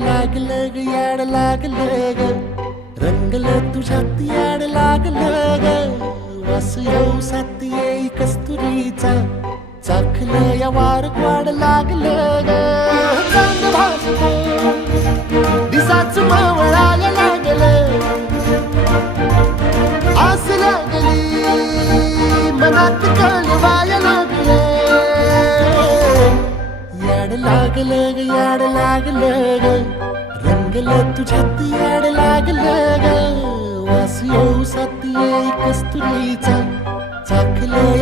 लागलं ग याड लागलं ग रंगलं तुझ्यात याड लागलं ग वास येऊ साथ येई कस्तुरीचा चाखलं या वार वाड लागलं ग चांग भासलं दिसाच मावळायला लागलं आस लागली मनात कळवायला लागलं याड लागलं ग याड लागलं ग रंगलं तुझ्यात याड लागलं ग वास येऊ साथ येई कस्तुरीचा चाखलं